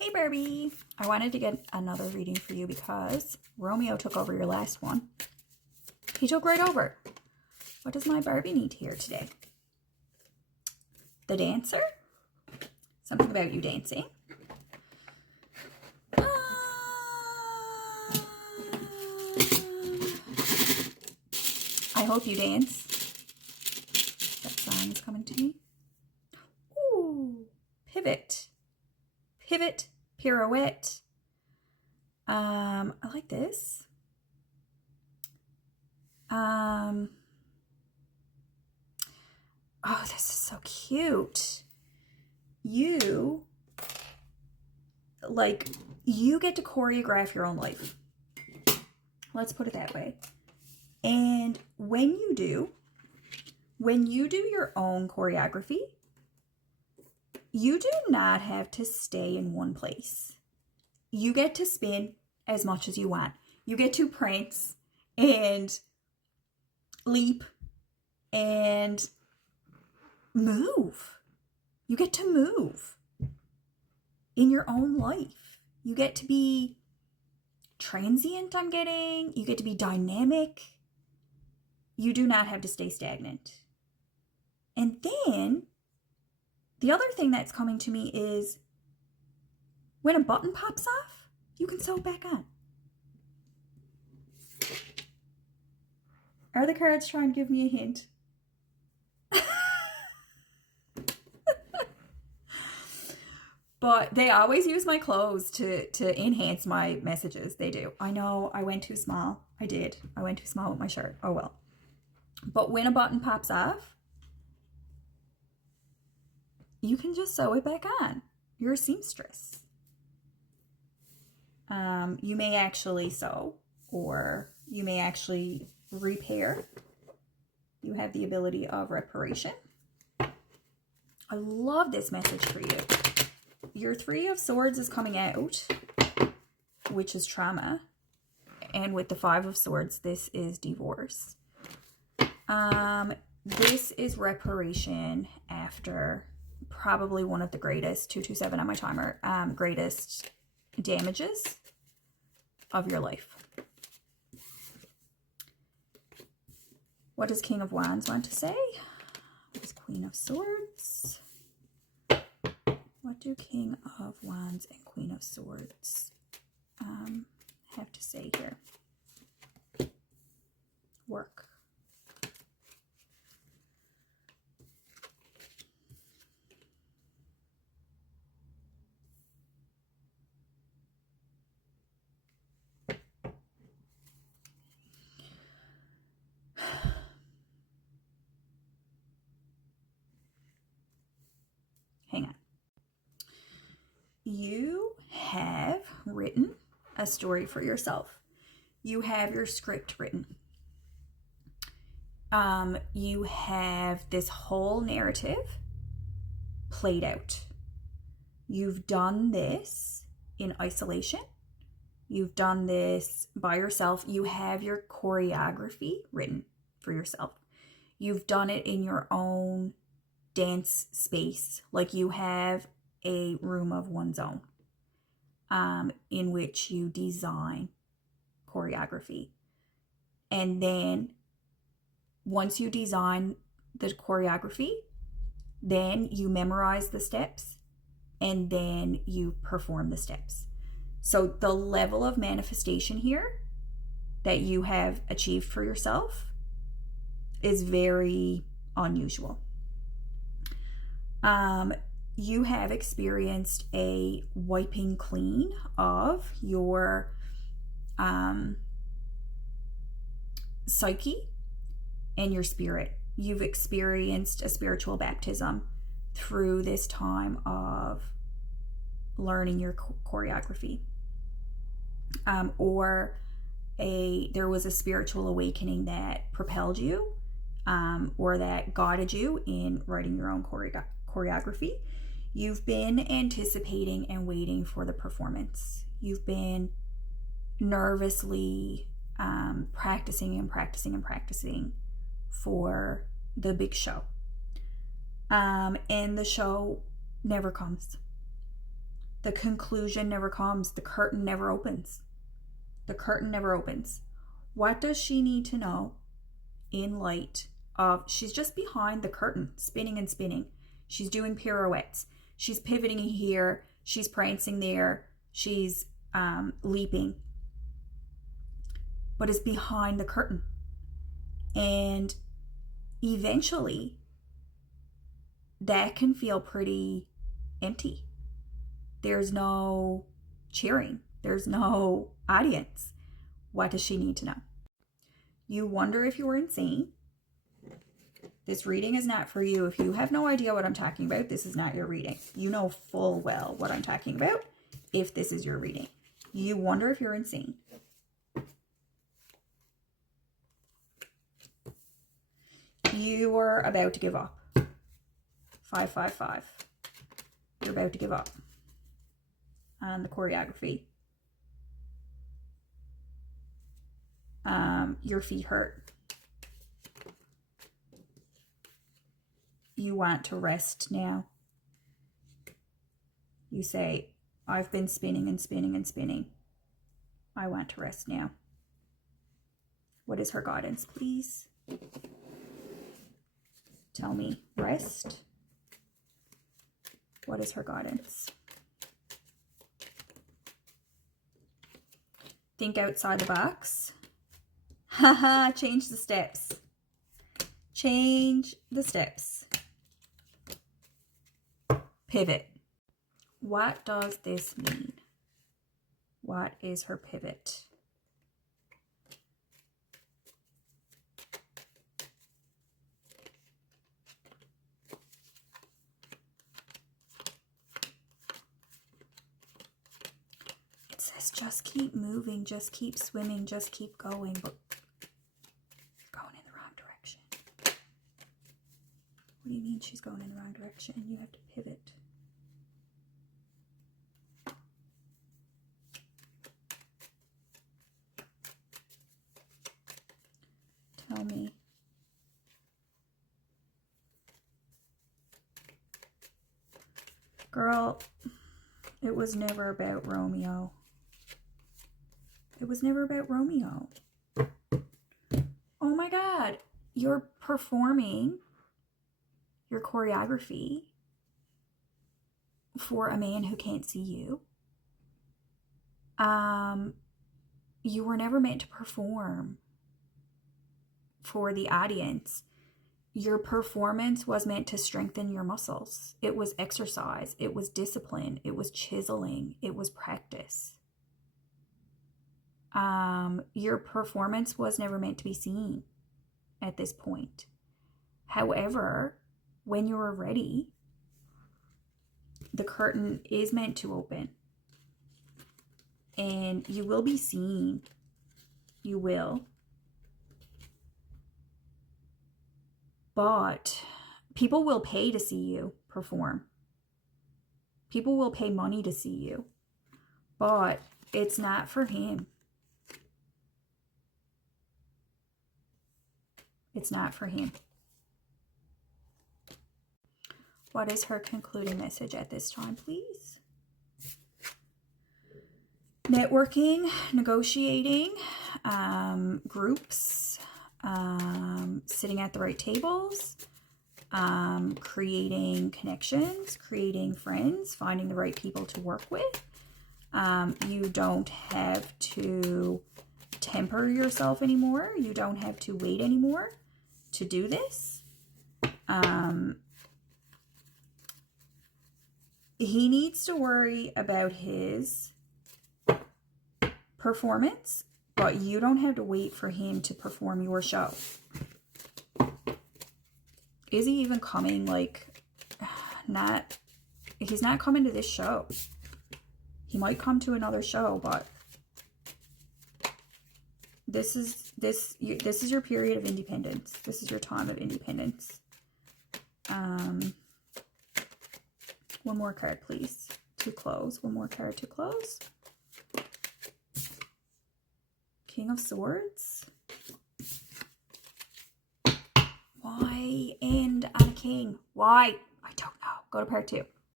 Hey Barbie, I wanted to get another reading for you because Romeo took over your last one. He took right over. What does my Barbie need to hear today? The dancer? Something about you dancing. I hope you dance. That song is coming to me. Ooh, pivot. Pivot, pirouette. I like this. Oh, this is so cute. You get to choreograph your own life. Let's put it that way. And when you do your own choreography, you do not have to stay in one place. You get to spin as much as you want. You get to prance and leap and move. You get to move in your own life. You get to be transient, you get to be dynamic. You do not have to stay stagnant. And then the other thing that's coming to me is when a button pops off, you can sew it back on. Are the cards trying to give me a hint? But they always use my clothes to enhance my messages. They do. I know I went too small. I did. I went too small with my shirt. Oh well. But when a button pops off, you can just sew it back on. You're a seamstress. You may actually sew, or you may actually repair. You have the ability of reparation. I love this message for you. Your Three of Swords is coming out, which is trauma. And with the Five of Swords, this is divorce. This is reparation after probably one of the greatest, 227 on my timer, greatest damages of your life. What does King of Wands want to say? What is Queen of Swords? What do King of Wands and Queen of Swords have to say here? Work. Hang on. You have written a story for yourself. You have your script written. You have this whole narrative played out. You've done this in isolation. You've done this by yourself. You have your choreography written for yourself. You've done it in your own dance space. Like you have a room of one's own in which you design choreography. And then once you design the choreography, then you memorize the steps and then you perform the steps. So the level of manifestation here that you have achieved for yourself is very unusual. You have experienced a wiping clean of your psyche and your spirit. You've experienced a spiritual baptism through this time of learning your choreography. There was a spiritual awakening that propelled you or that guided you in writing your own choreography. You've been anticipating and waiting for the performance. You've been nervously practicing for the big show. And the show never comes. The conclusion never comes. The curtain never opens. The curtain never opens. What does she need to know in light of, she's just behind the curtain, spinning and spinning. She's doing pirouettes. She's pivoting here. She's prancing there. She's leaping. But it's behind the curtain. And eventually, that can feel pretty empty. There's no cheering. There's no audience. What does she need to know? You wonder if you're insane. This reading is not for you. If you have no idea what I'm talking about, this is not your reading. You know full well what I'm talking about if this is your reading. You wonder if you're insane. You are about to give up. 555. You're about to give up on the choreography. Your feet hurt. You want to rest now. You say, I've been spinning and spinning and spinning. I want to rest now. What is her guidance, please? Tell me. Rest. What is her guidance? Think outside the box. Haha, change the steps. Change the steps. Pivot. What does this mean? What is her pivot? It says just keep moving, just keep swimming, just keep going, but you're going in the wrong direction. What do you mean she's going in the wrong direction? You have to pivot. Tell me. Girl, it was never about Romeo. It was never about Romeo. Oh my God. You're performing your choreography for a man who can't see you. You were never meant to perform for the audience. Your performance was meant to strengthen your muscles. It was exercise. It was discipline. It was chiseling. It was practice. Your performance was never meant to be seen at this point. However, when you're ready, the curtain is meant to open. And you will be seen. You will. But people will pay to see you perform. People will pay money to see you. But it's not for him. It's not for him. What is her concluding message at this time, please? Networking, negotiating, groups, sitting at the right tables, creating connections, creating friends, finding the right people to work with. You don't have to temper yourself anymore. You don't have to wait anymore to do this. He needs to worry about his performance, but you don't have to wait for him to perform your show. Is he even coming? Like, he's not coming to this show. He might come to another show, but this is your period of independence. This is your time of independence. One more card, please, to close. One more card to close. King of Swords. Why end on a king? Why? I don't know. Go to part 2.